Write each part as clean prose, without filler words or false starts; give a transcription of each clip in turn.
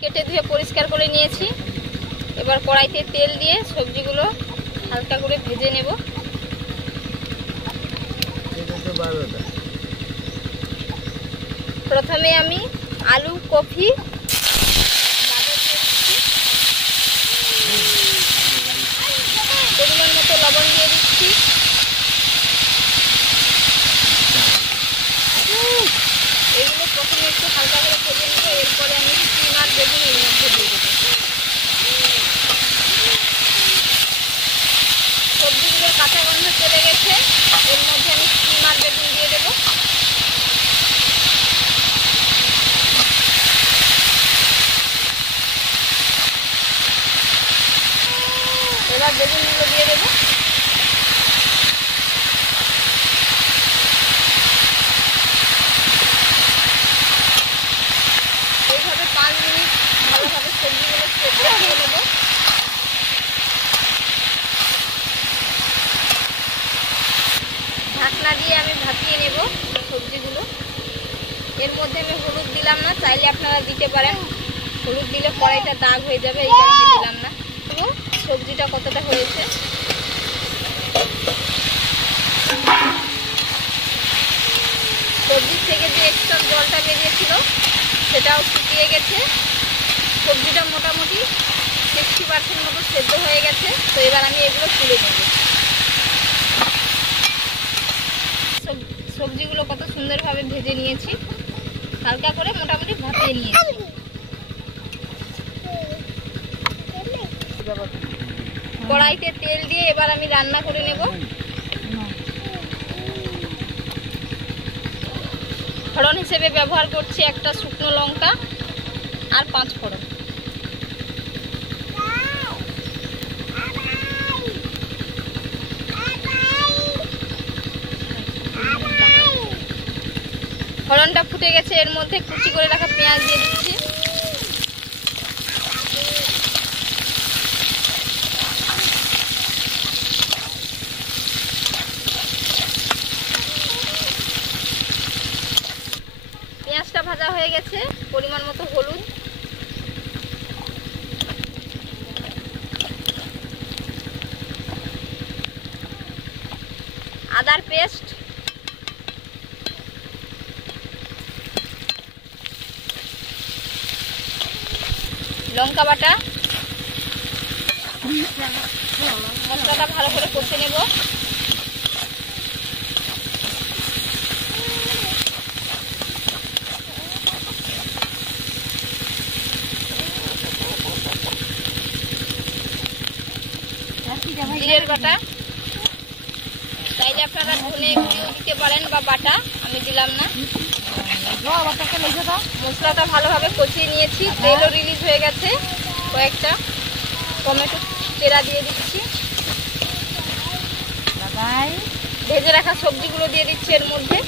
কেটে ধুয়ে পরিষ্কার করে নিয়েছি। এবার কড়াইতে তেল দিয়ে সবজিগুলো হালকা করে ভেজে নেব। প্রথমে আমি আলু, কপি, পরিমাণ মতো লবণ দিয়ে দিচ্ছি। এগুলো প্রথমে একটু হালকা করে ভেজে নেব। এরপরে আমি শিম আর বেগুন এর মধ্যে দিয়ে দেবো। সবজিগুলোর কাঁচা গন্ধ চলে গেছে। এর মধ্যে আমি শিম আর বেগুন দিয়ে দেবো। এবার বেগুনগুলো দিয়ে দেবো। এইভাবে 5 মিনিট ভালোভাবে সবজিগুলো সেদ্ধ দিয়ে নেব। ঢাকনা দিয়ে আমি ভাপিয়ে নেব সবজিগুলো। এর মধ্যে আমি হলুদ দিলাম না, চাইলে আপনারা দিতে পারেন। হলুদ দিলে কড়াইটা দাগ হয়ে যাবে, এই কারণে দিলাম না। সবজিটা কতটা হয়েছে সবজির থেকে যে এক্সট্রা জলটা বেরিয়েছিল সেটাও শুকিয়ে গেছে। সবজিটা মোটামুটি 60% মতো সেদ্ধ হয়ে গেছে। তো এবার আমি এগুলো তুলে নেব। সবজিগুলো কত সুন্দরভাবে ভেজে নিয়েছি, হালকা করে মোটামুটি ভাপিয়ে নিয়েছি। কড়াইতে তেল দিয়ে এবার আমি রান্না করে নেব। ফোড়ন হিসেবে ব্যবহার করছি একটা শুকনো লঙ্কা আর 5 ফোড়ন। ফোড়নটা ফুটে গেছে, এর মধ্যে কুচি করে রাখা পেঁয়াজ দিয়ে দিচ্ছি। পেঁয়াজটা ভাজা হয়ে গেছে। পরিমাণ মতো হলুদ, আদার পেস্ট, লঙ্কা বাটা, মশলাটা ভালো করে কষে নেব। জিরের বাটা, চাইলে আপনারা ধনে গুঁড়িও দিতে পারেন বা বাটা, আমি দিলাম না। মশলাটা ভালোভাবে কষিয়ে নিয়েছি, তেলও রিলিজ হয়ে গেছে। কয়েকটা টমেটো চেরা দিয়ে দিচ্ছি। ভেজে রাখা সবজিগুলো দিয়ে দিচ্ছি এর মধ্যে।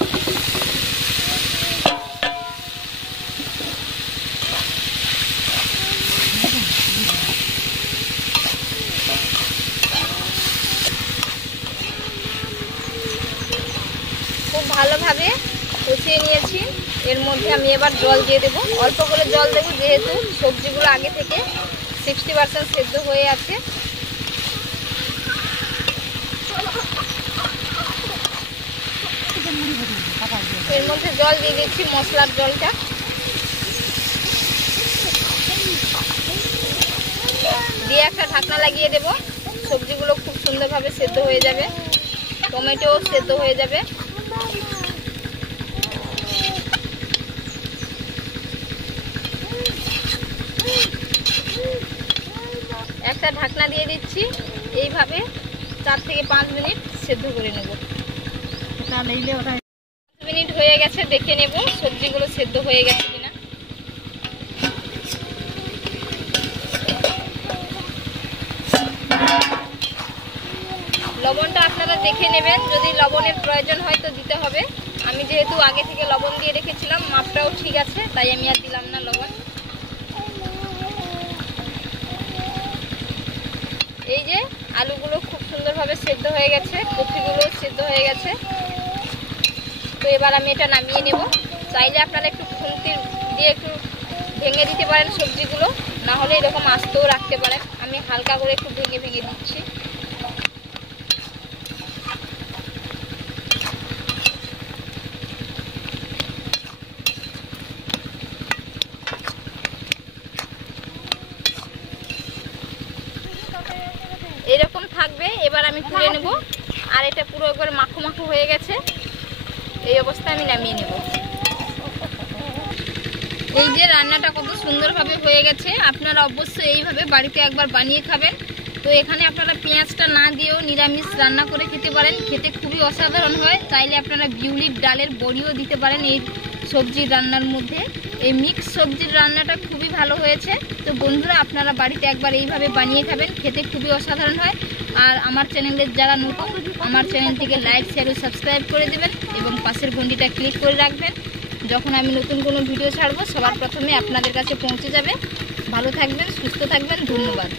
খুব ভালোভাবে কষিয়ে নিয়েছি। এর মধ্যে আমি এবার জল দিয়ে দেবো। অল্প করে জল দেবো, যেহেতু সবজিগুলো আগে থেকে 60% সেদ্ধ হয়ে আছে। এর মধ্যে জল দিয়ে দিচ্ছি, মশলার জলটা। দিয়ে একটা ঢাকনা লাগিয়ে দেব। সবজিগুলো খুব সুন্দরভাবে সেদ্ধ হয়ে যাবে, টমেটোও সেদ্ধ হয়ে যাবে। একটা ঢাকনা দিয়ে দিচ্ছি। এইভাবে 4 থেকে 5 মিনিট সেদ্ধ করে নেব। 5 মিনিট হয়ে গেছে, দেখে নেব সবজিগুলো সেদ্ধ হয়ে গেছে কিনা। লবণটা আপনারা দেখে নেবেন, যদি লবণের প্রয়োজন হয় তো দিতে হবে। আমি যেহেতু আগে থেকে লবণ দিয়ে রেখেছিলাম, মাপটাও ঠিক আছে, তাই আমি আর দিলাম না লবণ। এই যে আলুগুলো খুব সুন্দরভাবে সেদ্ধ হয়ে গেছে, কপিগুলো সেদ্ধ হয়ে গেছে। তো এবার আমি এটা নামিয়ে নেব। চাইলে আপনারা একটু খুন্তি দিয়ে একটু ভেঙে দিতে পারেন সবজিগুলো, না হলে এরকম আস্তেও রাখতে পারেন। আমি হালকা করে একটু ভেঙে ভেঙে দিচ্ছি। এরকম থাকবে। এবার আমি তুলে নেব। আর এটা পুরো একবার মাখো মাখো হয়ে গেছে, এই অবস্থায় আমি নামিয়ে নেব। এই যে রান্নাটা কত সুন্দরভাবে হয়ে গেছে, আপনারা অবশ্যই এইভাবে বাড়িতে একবার বানিয়ে খাবেন। তো এখানে আপনারা পেঁয়াজটা না দিয়েও নিরামিষ রান্না করে খেতে পারেন, খেতে খুবই অসাধারণ হয়। তাইলে আপনারা বিউলির ডালের বড়িও দিতে পারেন এই সবজির রান্নার মধ্যে। এই মিক্স সবজির রান্নাটা খুবই ভালো হয়েছে। তো বন্ধুরা, আপনারা বাড়িতে একবার এইভাবে বানিয়ে খাবেন, খেতে খুবই অসাধারণ হয়। আর আমার চ্যানেলের যারা নতুন, আমার চ্যানেলটিকে লাইক, শেয়ার ও সাবস্ক্রাইব করে দেবেন এবং পাশের ঘন্টিটা ক্লিক করে রাখবেন। যখন আমি নতুন কোনো ভিডিও ছাড়বো সবার প্রথমে আপনাদের কাছে পৌঁছে যাবে। ভালো থাকবেন, সুস্থ থাকবেন, ধন্যবাদ।